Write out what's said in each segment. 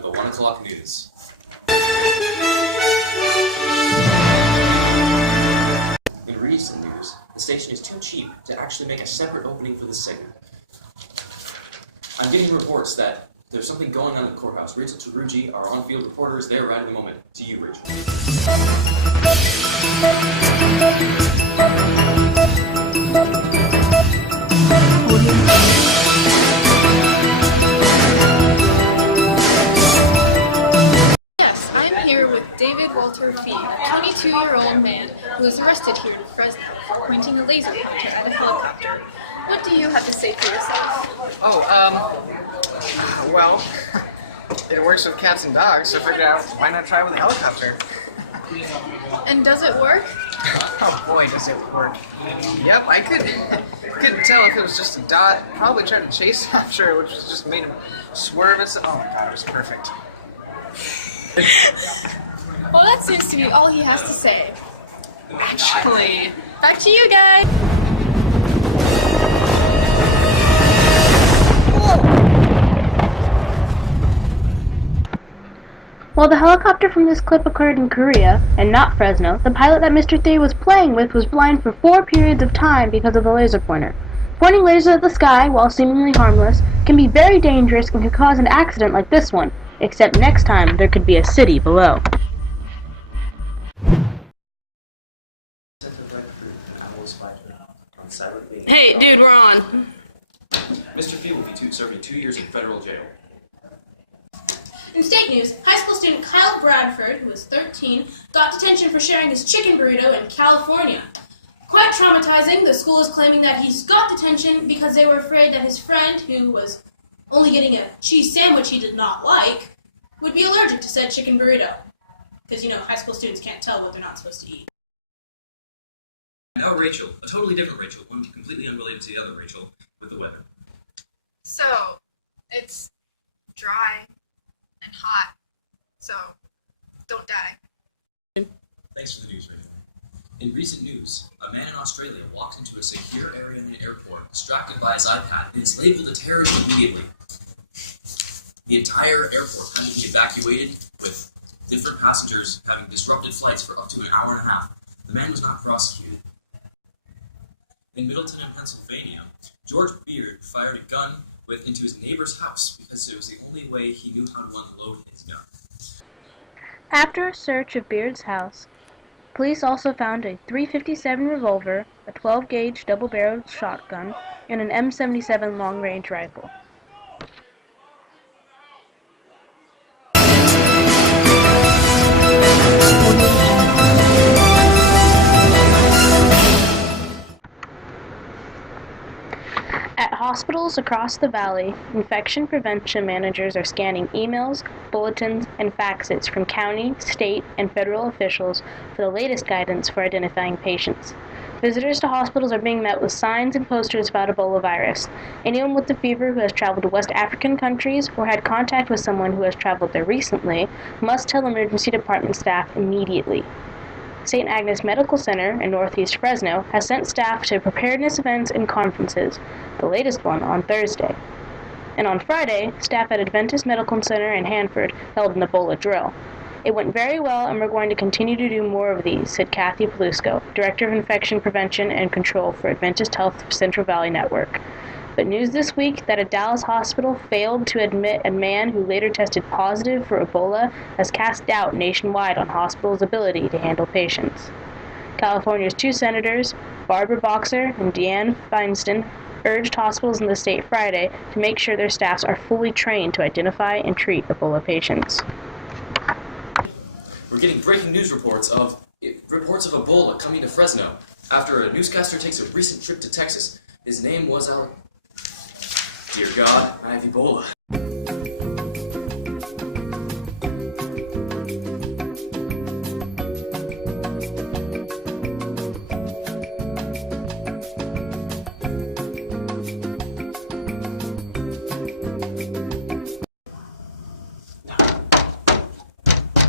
for the 1 o'clock news. In recent news, the station is too cheap to actually make a separate opening for the segment. I'm getting reports that there's something going on at the courthouse. Rachel Tarugi, our on-field reporter, is there right at the moment. To you, Rachel. Yes, I'm here with David Walter Fee, a 22-year-old man who was arrested here in Fresno for pointing a laser pointer at a helicopter. What do you have to say for yourself? Well, it works with cats and dogs, so I figured out why not try with a helicopter. And does it work? Oh boy, does it work. Yep, I couldn't tell if it was just a dot. Probably tried to chase after it, which was just made him swerve. Oh my god, it was perfect. Well, that seems to be all he has to say. Actually... Back to you guys! While the helicopter from this clip occurred in Korea, and not Fresno, the pilot that Mr. Thay was playing with was blind for 4 periods of time because of the laser pointer. Pointing lasers at the sky, while seemingly harmless, can be very dangerous and could cause an accident like this one, except next time there could be a city below. Hey, dude, we're on. Mr. Fee will be serving 2 years in federal jail. In state news, high school student Kyle Bradford, who was 13, got detention for sharing his chicken burrito in California. Quite traumatizing, the school is claiming that he's got detention because they were afraid that his friend, who was only getting a cheese sandwich he did not like, would be allergic to said chicken burrito. Because, high school students can't tell what they're not supposed to eat. Now Rachel, a totally different Rachel, one completely unrelated to the other Rachel, with the weather. So, it's dry and hot, so don't die. Thanks for the news, Rachel. In recent news, a man in Australia walked into a secure area in an airport, distracted by his iPad, and is labeled a terrorist immediately. The entire airport had to be evacuated, with different passengers having disrupted flights for up to an hour and a half. The man was not prosecuted. In Middleton, Pennsylvania, George Beard fired a gun into his neighbor's house because it was the only way he knew how to unload his gun. After a search of Beard's house, police also found a .357 revolver, a 12-gauge double-barreled shotgun, and an M77 long-range rifle. At hospitals across the valley, infection prevention managers are scanning emails, bulletins, and faxes from county, state, and federal officials for the latest guidance for identifying patients. Visitors to hospitals are being met with signs and posters about Ebola virus. Anyone with the fever who has traveled to West African countries or had contact with someone who has traveled there recently must tell emergency department staff immediately. St. Agnes Medical Center in Northeast Fresno has sent staff to preparedness events and conferences, the latest one on Thursday. And on Friday, staff at Adventist Medical Center in Hanford held an Ebola drill. It went very well, and we're going to continue to do more of these, said Kathy Pelusko, Director of Infection Prevention and Control for Adventist Health Central Valley Network. But news this week that a Dallas hospital failed to admit a man who later tested positive for Ebola has cast doubt nationwide on hospitals' ability to handle patients. California's 2 senators, Barbara Boxer and Deanne Feinstein, urged hospitals in the state Friday to make sure their staffs are fully trained to identify and treat Ebola patients. We're getting breaking news reports of Ebola coming to Fresno after a newscaster takes a recent trip to Texas. His name was Dear God, I have Ebola.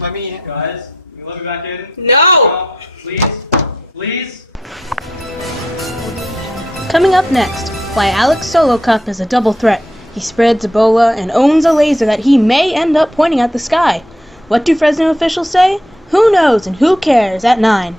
Let me in. Guys, can you let me back in? No! Please? Please? Coming up next, why Alex Solo Cup is a double threat, He spreads Ebola and owns a laser that he may end up pointing at the sky. What do Fresno officials say? Who knows and who cares at 9.